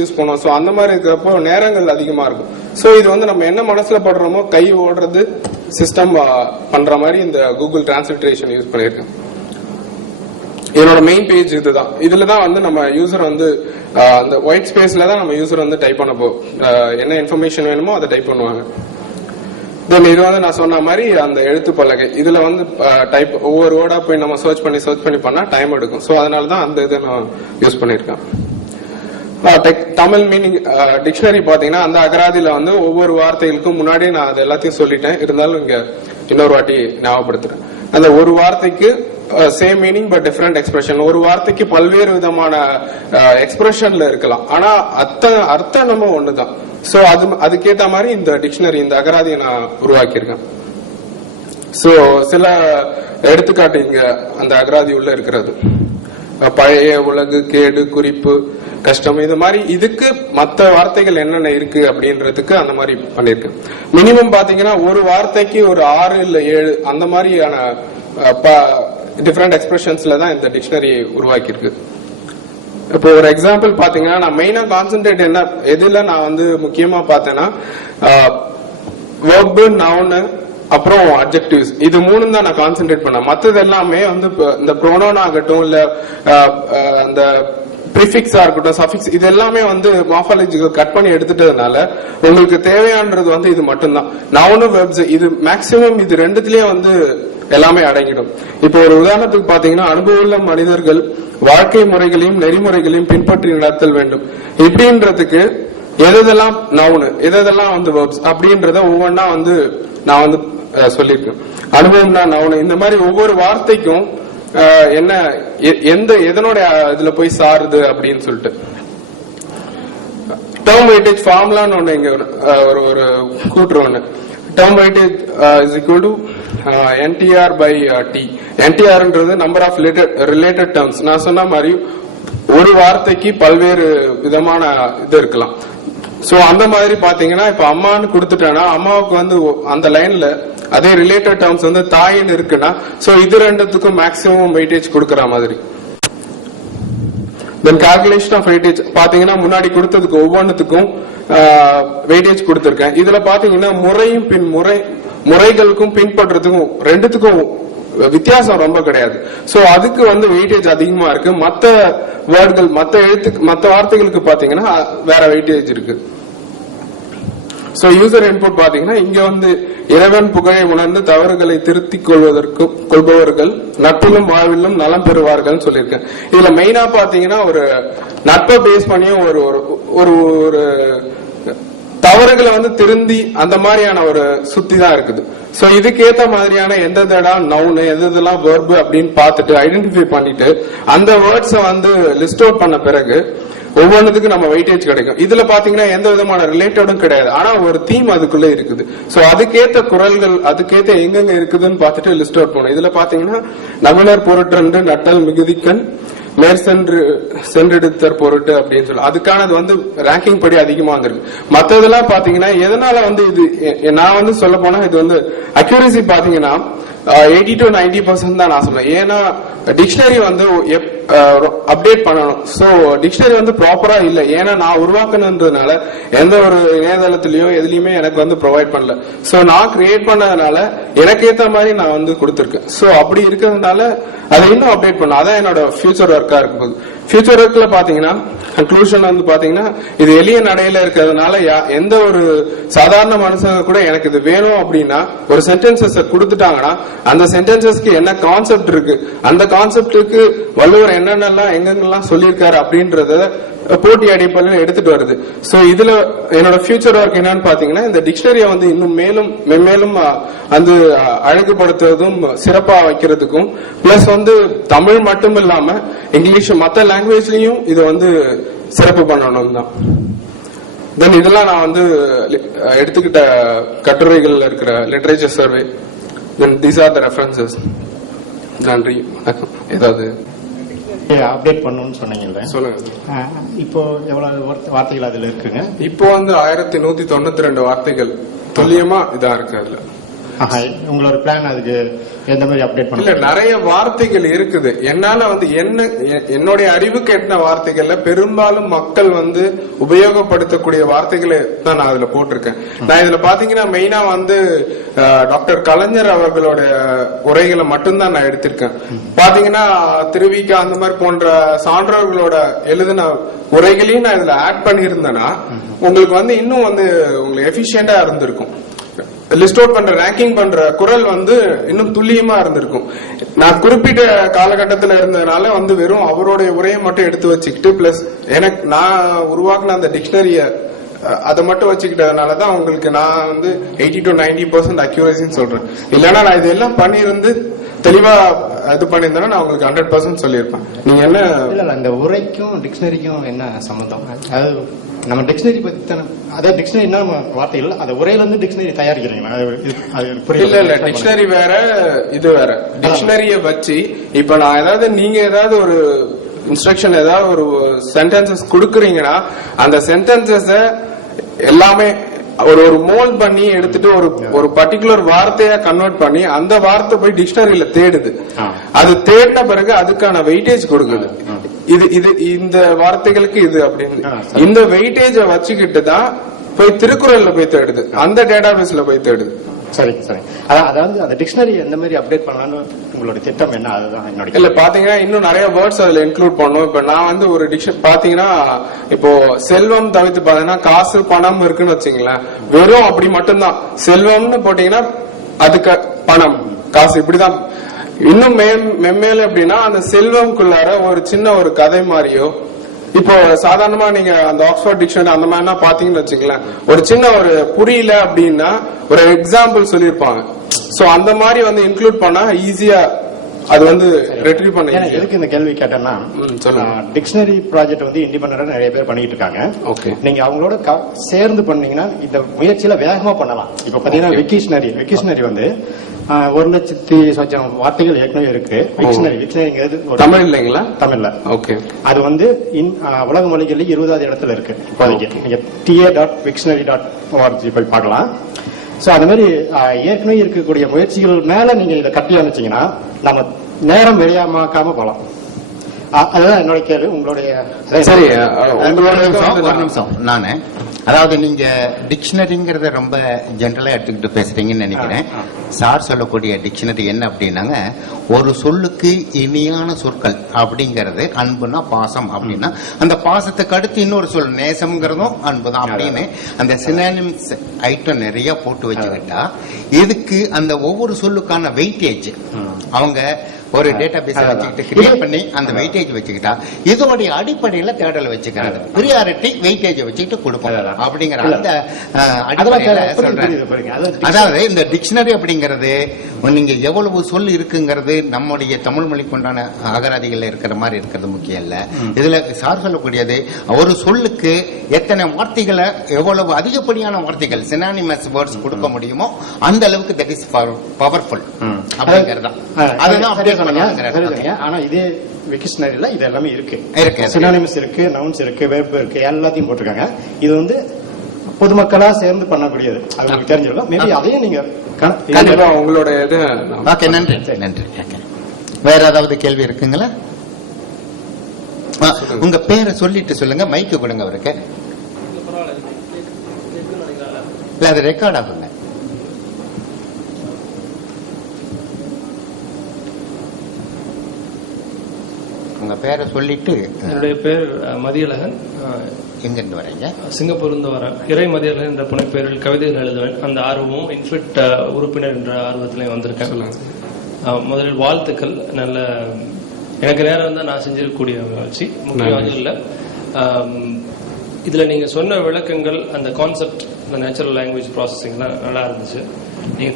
Use பண்ணுவோம். So அந்த மாதிரி இருக்கிறப்போ நேரங்கள் அதிகமா இருக்கும். ஸோ இது வந்து நம்ம என்ன மனசுல படுறோமோ கை ஓடுறது சிஸ்டம் பண்ற மாதிரி இந்த கூகுள் டிரான்ஸ்லேட்டரேஷன் யூஸ் பண்ணியிருக்கேன். என்னோட மெயின் பேஜ் இதுதான். இதுலதான் வந்து நம்ம யூசர் வந்து அந்த ஒயிட் ஸ்பேஸ்ல தான் நம்ம யூசர் வந்து டைப் பண்ண என்ன இன்ஃபர்மேஷன் வேணுமோ அதை டைப் பண்ணுவாங்க. தென் இது வந்து நான் சொன்ன மாதிரி அந்த எழுத்து பலகை இதுல வந்து டைப் ஒவ்வொரு வேர்டா போய் நம்ம சர்ச் பண்ணி பண்ணா டைம் எடுக்கும். ஸோ அதனாலதான் அந்த இதை நான் யூஸ் பண்ணிருக்கேன். தமிழ் மீனிங் டிக்ஷனரி பாத்தீங்கன்னா அந்த அகராதியில வந்து ஒவ்வொரு வார்த்தைகளுக்கும் முன்னாடி நான் அது எல்லாத்தையும் சொல்லிட்டேன். இருந்தாலும் இங்க இன்னொரு வாட்டி ஞாபகப்படுத்துறேன். அந்த ஒரு வார்த்தைக்கு same meaning but different expression. ஒரு வார்த்தைக்கு பல்வேறு விதமான எக்ஸ்பிரஷன்ல இருக்கலாம், ஆனா அர்த்தம் நம்ம ஒண்ணுதான். சோ அதுக்கேத்த மாதிரி இந்த டிக்ஷனரி இந்த அகராதியை நான் உருவாக்கியிருக்கேன். சோ சில எடுத்துக்காட்டு இங்க அந்த அகராதி உள்ள இருக்கிறது. பழைய, உலகு, கேடு, குறிப்பு, கஷ்டம், இது மாதிரி இதுக்கு மற்ற வார்த்தைகள் என்னென்ன இருக்கு அப்படின்றதுக்கு அந்த மாதிரி பண்ணிருக்கு. மினிமம் பாத்தீங்கன்னா ஒரு வார்த்தைக்கு ஒரு 6 இல்ல 7 அந்த மாதிரியான டிஃபரெண்ட் எக்ஸ்பிரஷன்ஸ்ல தான் இந்த டிக்ஷனரி உருவாக்கி இருக்கு. இப்போ ஒரு எக்ஸாம்பிள் பாத்தீங்கன்னா நான் மெயினா கான்சென்ட்ரேட் எதுல நான் வந்து முக்கியமா பார்த்தேன்னா வெர்ப், நவுன், அப்புறம் அட்ஜெக்டிவ்ஸ், இது மூணு தான் நான் கான்சென்ட்ரேட் பண்ணேன். மற்றது எல்லாமே வந்து இந்த ப்ரோனோன் ஆகட்டும் இல்ல அந்த ப்ரிஃபிக்ஸா இருக்கட்டும், சஃபிக்ஸ், இது எல்லாமே வந்து மார்ஃபாலஜிக்கல் கட் பண்ணி எடுத்துட்டதுனால உங்களுக்கு தேவையானது வந்து இது மட்டும்தான். நவுன், வெர்ப்ஸ், இது மேக்சிமம் இது ரெண்டுத்திலயே வந்து எல்லாமே அடங்கிடும். இப்போ ஒரு உதாரணத்துக்கு பாத்தீங்கன்னா அனுபவமுள்ள மனிதர்கள் வாழ்க்கை முறைகளையும் நெறிமுறைகளையும் பின்பற்றி நடத்தல் வேண்டும். இப்படின்றதுக்கு எதெல்லாம் நவுனு எதெல்லாம் வந்து வெர்ப்ஸ் அப்படின்றத ஒவ்வொன்னா வந்து நான் வந்து சொல்லியிருக்கேன். அனுபவம்னா நவுனு, இந்த மாதிரி ஒவ்வொரு வார்த்தைக்கும் என்ன எதனோட இதுல போய் சாருது அப்படின்னு சொல்லிட்டு டேர்ம் வெயிட்டேஜ் ஃபார்முலான்னு ஒண்ணு இங்க ஒரு கூற்று ஒண்ணு. Term weightage is equal to NTR by T. NTRன்றது நம்பர் ஆஃப் ரிலேட்டட் டேர்ம்ஸ். நான் சொன்ன மாதிரி ஒரு வார்த்தைக்கு பல்வேறு விதமான இது இருக்கலாம். சோ அந்த மாதிரி பாத்தீங்கன்னா இப்ப அம்மான்னு கொடுத்துட்டேன்னா அம்மாவுக்கு வந்து அந்த லைன்ல அதே ரிலேட்டட் டேர்ம்ஸ் வந்து தாயின்னு இருக்குன்னா சோ இது ரெண்டுத்துக்கும் மேக்சிமம் வெயிட்டேஜ் கொடுக்கற மாதிரி. தென் கால்குலேஷன் ஆஃப் வெயிட்டேஜ் பாத்தீங்கன்னா முன்னாடி கொடுத்ததுக்கு ஒவ்வொன்றுத்துக்கும் வெயிட்டேஜ் கொடுத்திருக்கேன். இதுல பாத்தீங்கன்னா முறைகளுக்கும் பின்பற்றதுக்கும் ரெண்டுத்துக்கும் வித்தியாசம் ரொம்ப கிடையாது. சோ அதுக்கு வந்து வெயிட்டேஜ் அதிகமா இருக்கு. மத்த வேர்டுகள் மத்த வார்த்தைகளுக்கு பாத்தீங்கன்னா வேற வெயிட்டேஜ் இருக்கு. சோ யூசர் இன்புட் பாத்தீங்கன்னா இங்க வந்து இறைவன் புகழை உணர்ந்து தவறுகளை திருத்திக் கொள்பவர்கள் நட்பிலும் வாழ்விலும் நலம் பெறுவார்கள் சொல்லியிருக்கேன். இதுல மெயினா பாத்தீங்கன்னா ஒரு நட்பை பேஸ் பண்ணியும் ஒரு தவறுகளை வந்து திருந்தி அந்த மாதிரியான ஒரு சுத்தி தான் இருக்குது. சோ இதுக்கேத்த மாதிரியான எந்தெல்லாம் நவுன் எதெல்லாம் வெர்பு அப்படின்னு பார்த்துட்டு ஐடென்டிஃபை பண்ணிட்டு அந்த வேர்ட்ஸை வந்து லிஸ்ட் அவுட் பண்ண பிறகு ஒவ்வொன்றுத்துக்கு நம்ம வெயிட்டேஜ் கிடைக்கும். இதுல பாத்தீங்கன்னா எந்த விதமான ரிலேட்டடும் கிடையாது, ஆனா ஒரு தீம் அதுக்குள்ள இருக்குது. சோ அதுக்கேத்த குரல்கள் அதுக்கேத்த எங்கெங்க இருக்குதுன்னு பார்த்துட்டு லிஸ்ட் அவுட் பண்ணும். இதுல பாத்தீங்கன்னா நவினர் பொருட்டு நட்டல் மிகுதிக்கண் சென்றெடுத்தர் பொருட்டு அப்படின்னு சொல்லி அதுக்கானது வந்து ரேங்கிங் படி அதிகமா வந்திருக்கு. மற்றதெல்லாம் பாத்தீங்கன்னா எதனால வந்து இது நான் வந்து சொல்ல போனா இது வந்து அக்யூரசி பாத்தீங்கன்னா 80 to 90% தான் நான் சொல்றேன். ஏன்னா டிக்ஷனரி வந்து அப்டேட் பண்ணணும். சோ டிக்ஷனரி வந்து ப்ராப்பரா இல்ல, ஏன்னா நான் உருவாக்கணுன்றதுனால எந்த ஒரு இணையதளத்திலயோ எதுலயுமே எனக்கு வந்து ப்ரொவைட் பண்ணல. சோ நான் கிரியேட் பண்ணதுனால எனக்கு ஏத்த மாதிரி நான் வந்து கொடுத்திருக்கேன். சோ அப்படி இருக்கிறதுனால அதை இன்னும் அப்டேட் பண்ணலாம். அதான் என்னோட ஃபியூச்சர் ஒர்க்கா இருக்கும். ஃபியூச்சர் ஒர்க்ல பாத்தீங்கன்னா கன்க்ளூஷன் வந்து பாத்தீங்கன்னா இது எளிய நடையில இருக்கிறதுனால எந்த ஒரு சாதாரண மனுஷங்க கூட எனக்கு இது வேணும் அப்படின்னா ஒரு சென்டென்சஸ் கொடுத்துட்டாங்கன்னா அந்த சென்டென்சஸ்க்கு என்ன கான்செப்ட் இருக்கு, அந்த கான்செப்டுக்கு வள்ளுவர் என்னென்னலாம் எங்கெங்கெல்லாம் சொல்லியிருக்காரு அப்படின்றத போட்டி அடிப்படையில் எடுத்துட்டு வருது. சோ இதுல என்னோட ஃபியூச்சர் ஒர்க் என்னன்னு பாத்தீங்கன்னா இந்த டிக்ஷனரியை வந்து இன்னும் மேலும் வந்து அழகுபடுத்துறதும் சிறப்பா வைக்கிறதுக்கும் பிளஸ் வந்து தமிழ் மட்டும் இல்லாம இங்கிலீஷ் மத்த லாங்குவேஜ்லயும் இதை வந்து சிறப்பு பண்ணணும் தான். தென் இதெல்லாம் நான் வந்து எடுத்துக்கிட்ட கட்டுரைகள்ல இருக்கிற literature survey. Then these are the references. நன்றி, வணக்கம். ஏதாவது அப்டேட் பண்ணணும்னு சொன்னீங்க, சொல்லுங்க. இப்போ எவ்வளவு வார்த்தைகள் அதுல இருக்குங்க? இப்போ வந்து 1192 வார்த்தைகள் துல்லியமா இதா இருக்கு. அதுல உங்களோட பிளான் அதுக்கு எந்த மாதிரி அப்டேட் இல்ல பண்ணல? நிறைய வார்த்தைகள் இருக்குது. என்னால வந்து என்னுடைய அறிவுக்கு எட்டின வார்த்தைகள்ல பெரும்பாலும் மக்கள் வந்து உபயோகப்படுத்தக்கூடிய வார்த்தைகளை தான் நான் அதுல போட்டிருக்கேன். நான் இதுல பாத்தீங்கன்னா மெயினா வந்து டாக்டர் கலைஞர் அவர்களோட உரைகளை மட்டும்தான் நான் எடுத்திருக்கேன். பாத்தீங்கன்னா திருவிக்கா அந்த மாதிரி போன்ற சான்றோர்களோட எழுதின உரைகளையும் நான் இதுல ஆட் பண்ணியிருந்தேன்னா உங்களுக்கு வந்து இன்னும் வந்து உங்களுக்கு எஃபிஷியண்டா இருந்திருக்கும். லிஸ்ட் அவுட் பண்ற ரேங்கிங் பண்ற குரல் வந்து இன்னும் துல்லியமா இருந்திருக்கும். நான் குறிப்பிட்ட காலகட்டத்தில் இருந்ததுனால வந்து வெறும் அவருடைய உரையை மட்டும் எடுத்து வச்சுக்கிட்டு பிளஸ் எனக்கு நான் உருவாக்குன அந்த டிக்ஷனரிய அதை மட்டும் வச்சுக்கிட்டதுனாலதான் உங்களுக்கு நான் வந்து 80 to 90% அக்யூரசின்னு சொல்றேன். இல்லைன்னா நான் இதெல்லாம் பண்ணியிருந்து தெளிவா இது பண்ணியிருந்தேன்னா நான் உங்களுக்கு 100% சொல்லியிருப்பேன். நீங்க என்ன இல்ல அந்த உரைக்கும் டிக்ஷனரிக்கும் என்ன சம்பந்தம்? அது நம்ம டிக்ஷனரி பத்தி தானே, அதாவது டிக்ஷனரி நம்ம வார்த்தைகள் அந்த உரையில இருந்து டிக்ஷனரி தயாரிக்கிறீங்களா? இல்ல இல்ல டிக்ஷனரி வேற இது வேற. டிக்ஷனரிய வச்சு இப்ப நான் ஏதாவது நீங்க ஏதாவது ஒரு இன்ஸ்ட்ரக்ஷன் ஏதாவது ஒரு சென்டென்சஸ் கொடுக்குறீங்கன்னா அந்த சென்டென்சஸ் எல்லாமே ஒரு மோல்ட் பண்ணி எடுத்துட்டு ஒரு பர்டிகுலர் வார்த்தையா கன்வெர்ட் பண்ணி அந்த வார்த்தை போய் டிக்ஷனரியில தேடுது. அது தேடின பிறகு அதுக்கான வெயிட்டேஜ் கொடுக்குது. இது இந்த வார்த்தைகளுக்கு இது அப்படின்னு இந்த வெயிட்டேஜ வச்சுக்கிட்டு தான் போய் திருக்குறள்ல போய் தேடுது, அந்த டேட்டாபேஸ்ல போய் தேடுது. சரி சரி. அதாவது அந்த டிக்ஷனரி எந்த மாதிரி அப்டேட் பண்ணலாம்னு உங்களோட திட்டம் என்ன? அதுதான் என்னோட இல்ல பாத்தீங்கன்னா இன்னும் நிறைய வேர்ட்ஸ் அதுல இன்க்ளூட் பண்ணும். இப்ப நான் வந்து ஒரு டிக்ஷன் பாத்தீங்கன்னா இப்போ செல்வம் தவிர்த்து பாத்தீங்கன்னா காசு பணம் இருக்குன்னு வச்சுங்களேன். வெறும் அப்படி மட்டும்தான் செல்வம்னு போட்டீங்கன்னா அதுக்கு பணம் காசு இப்படிதான். இன்னும் மெம்மேல எப்படின்னா அந்த செல்வம்குள்ளார ஒரு சின்ன ஒரு கதை மாதிரியோ இப்போ சாதாரணமா நீங்க அந்த ஆக்ஸ்போர்ட் டிக்ஷனரி அந்த மாதிரி பாத்தீங்கன்னு வச்சுங்களேன், ஒரு சின்ன ஒரு புரியல அப்படின்னா ஒரு எக்ஸாம்பிள் சொல்லிருப்பாங்க. சோ அந்த மாதிரி வந்து இன்க்ளூட் பண்ணா ஈஸியா அது வந்து ரெட்ரீவ் பண்ண. எதுக்கு இந்த கேள்வி கேட்டேன்னா, டிக்ஷனரி ப்ராஜெக்ட் வந்து இண்டிபெண்டா நிறைய பேர் பண்ணிட்டு இருக்காங்க. ஓகே, நீங்க அவங்களோட சேர்ந்து பண்ணீங்கன்னா இந்த முயற்சியில வேகமா பண்ணலாம். இப்ப பாத்தீங்கன்னா விக்கிஷனரி வந்து 1,00,000 சொச்சம் வார்த்தைகள் ஏற்கனவே இருக்கு. விக்ஷனரிங்கிறது தமிழ் இல்லைங்களா? தமிழ்ல. ஓகே, அது வந்து உலக மொழிகளில் 20வது இடத்துல இருக்கு இப்போதைக்கு. நீங்க ta.wiktionary.org போய் பார்க்கலாம். சோ அது மாதிரி ஏற்கனவே இருக்கக்கூடிய முயற்சிகள் மேல நீங்க இதை கட்டி அமைச்சீங்கன்னா நம்ம நேரம் வெளியாமக்காம போலாம். அதுதான் என்னோட கேள்வி. உங்களுடைய சரி, ஒரு நிமிஷம் நானு அதாவது நீங்க டிக்ஷனரிங்கிறத ரொம்ப ஜென்ரலா எடுத்துக்கிட்டு பேசுறீங்கன்னு நினைக்கிறேன். சார் சொல்லக்கூடிய டிக்ஷனரி என்ன அப்படின்னாங்க, ஒரு சொல்லுக்கு இனியான சொற்கள் அப்படிங்கறது அன்புனா பாசம் அப்படின்னா அந்த பாசத்துக்கு அடுத்து இன்னொரு சொல் நேசம்ங்கிறதும் அன்புதான் அப்படின்னு அந்த சினானிம்ஸ் ஐட்டம் நிறைய போட்டு வச்சுக்கிட்டா இதுக்கு அந்த ஒவ்வொரு சொல்லுக்கான வெயிட்டேஜ் அவங்க ஒரு டேட்டா பேஸ் வச்சுக்கிட்டு கிரியேட் பண்ணி அந்த வெயிட்டேஜ் வச்சுக்கிட்டா இதோடைய அடிப்படையில தேடல் வச்சுக்கிறது பிரியாரிட்டி வெயிட்டேஜ் வச்சுக்கிட்டு கொடுப்பாங்க அப்படிங்கிற அந்த அடிப்படையில சொல்றேன். அதாவது இந்த டிக்ஷனரி அப்படிங்கிறது நீங்க எவ்வளவு சொல் இருக்குங்கிறது நம்முடைய தமிழ் மொழி கொண்டான அகராதிகள் இருக்கிற மாதிரி இருக்கிறது முக்கியம் இல்ல. இதுல சார் சொல்லக்கூடியது ஒரு சொல்லுக்கு எத்தனை வார்த்தைகளை எவ்வளவு அதிகப்படியான வார்த்தைகள் சினானிமஸ் வேர்ட்ஸ் கொடுக்க முடியுமோ அந்த அளவுக்கு தட் இஸ் பவர்ஃபுல் அப்படிங்கறதா. அதுதான் ஆனா இதே விக்கிஷனரியில இது எல்லாமே இருக்கு. சினானிமஸ் இருக்கு, நவுன்ஸ் இருக்கு, வெர்ப் இருக்கு, எல்லாத்தையும் போட்டிருக்காங்க. இது வந்து பொதுமக்களா சேர்ந்து பண்ணக்கூடியது. அது உங்களுக்கு தெரிஞ்சிருக்கும். மேபி அதையும் நீங்க உங்களோட இது. ஓகே, நன்றி நன்றி. வேற ஏதாவது கேள்வி இருக்குங்களா? உங்க பேரை சொல்லிட்டு சொல்லுங்க, மைக்கு கொடுங்க அவருக்கு. இல்ல அது ரெக்கார்ட் ஆகுங்க. உங்க பேரை சொல்லிட்டு. என்னுடைய பேர் மதியழகன். எங்கிருந்து வரீங்க? சிங்கப்பூர் இருந்து வரேன். இறை மதியழகன் என்ற புனைப்பெயரில் கவிதைகள் எழுதுவேன். அந்த ஆர்வமும் இன்ஃபிட் உறுப்பினர் என்ற ஆர்வத்திலையும் வந்திருக்கேன். முதலில் வாழ்த்துக்கள். நல்ல எனக்கு நேரம் வந்து நான் செஞ்சிருக்கக்கூடிய முயற்சி முக்கியம் இல்ல. இதுல நீங்க சொன்ன விளக்கங்கள், அந்த கான்செப்ட், இந்த நேச்சுரல் லாங்குவேஜ் ப்ராசஸிங் நல்லா இருந்துச்சு. நீங்க